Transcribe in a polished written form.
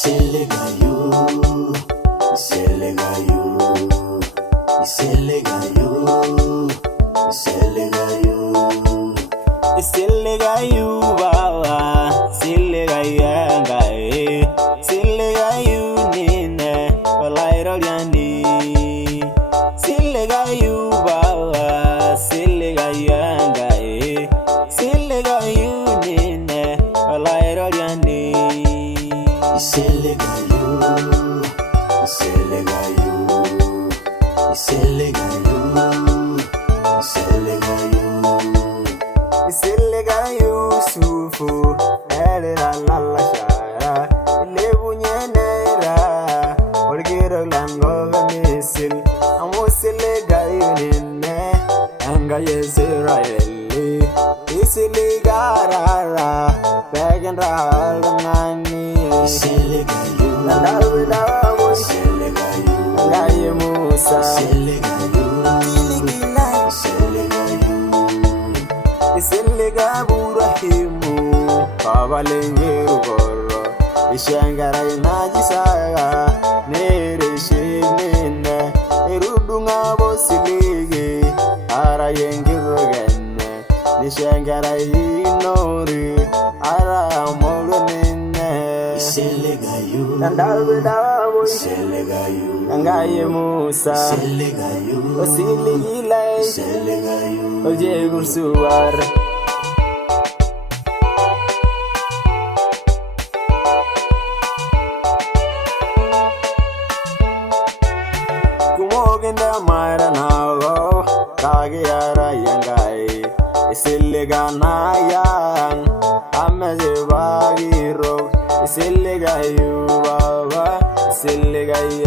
Isiligayu, Isiligayu, Isiligayu, Isiligayu, Isiligayu Baba, Isiligayu Enkai, Isiligayu Nine, Olaitoriani, Isiligayu Baba, Isiligayu Enkai, Isiligayu Nine, Olaitoriani. Isiligayu, Isiligayu, Isiligayu, Isiligayu, Isiligayu sufu, elera lala shara, lebunyenera, orgiro lango misil, amusiligayu nine, Enkai Israeli, Isiligarara, began raganani. Isiligayu, Isiligayu, Isiligayu Musa, Isiligayu, Isiligayu, Isiligayu Rahimu, Babalengeru Goro, Ishangarai Najisaga, Nere Shimine, Erudunga Bosiligi, Arayengirogene, Nishangarai Nori, Aramorene. Isiligayu, Isiligayu, Enkai Musa, Isiligayu, Isiligayu, Isiligayu, Ojegur Kumogenda Maranago, Kagiara Enkai, Isiliganayang, Amazebagiro. Isiligayu Baba, Isiligayu